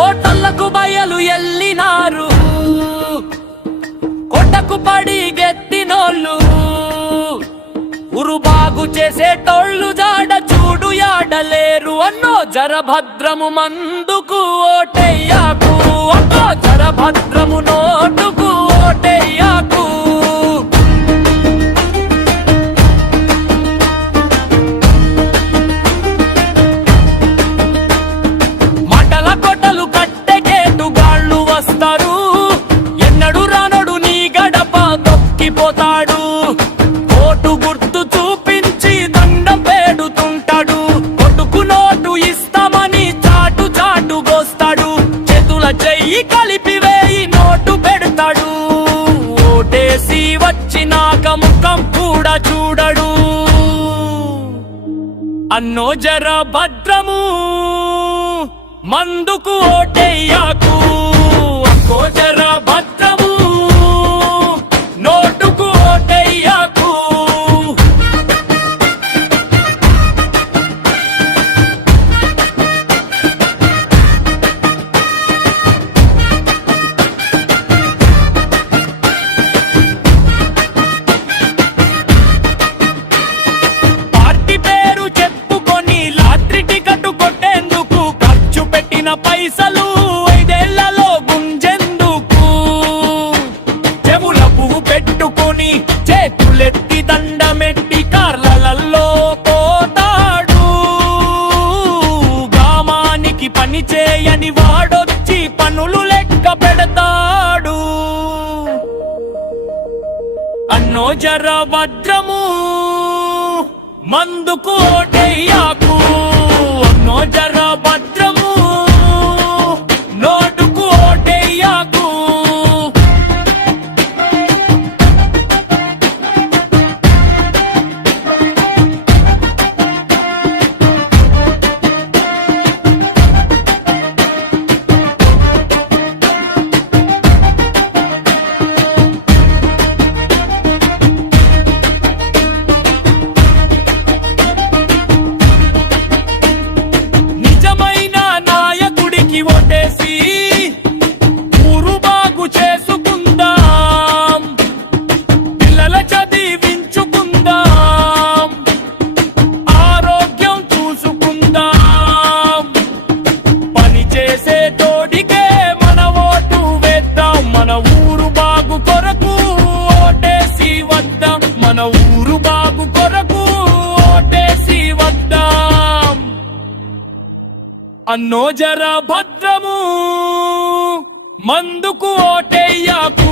కోటలకు బయలు ఎల్లినారు. కొట్టకు పడి గెత్తినోళ్ళు. ఉరుబాగు చేసే టోళ్ళు జాడ చూడు యాడలేరు. అన్నో జరభద్రము మందుకు ఓటయ్యాకు. అన్నో జరభద్రము నోటుకు ఓటెయ్య తొక్కిపోతాడు ఓటు గుర్తు చూపించి దండ పేడుతుంటాడు. కొట్టుకు నోటు ఇస్తామని చాటు చాటు గోస్తాడు. చేతుల చెయ్యి కలిపి వేయి నోటు పెడతాడు. ఓటేసి వచ్చినాక ముఖం కూడా చూడడు. అన్నో జర భద్రము మందుకు ఓటెయ్యాకు పెట్టుకొని చేతులెత్తి దండమెట్టి కార్లలల్లో పోతాడు గ్రామానికి పని చేయని వాడొచ్చి పనులు లెక్క పెడతాడు. అన్నో జర భద్రము మందుకు ఓటెయ్యాకు మన ఊరు బాగు కొరకు ఓటేసి వద్దాం. అన్నో జర భద్రము మందుకు ఓటెయ్యాకు.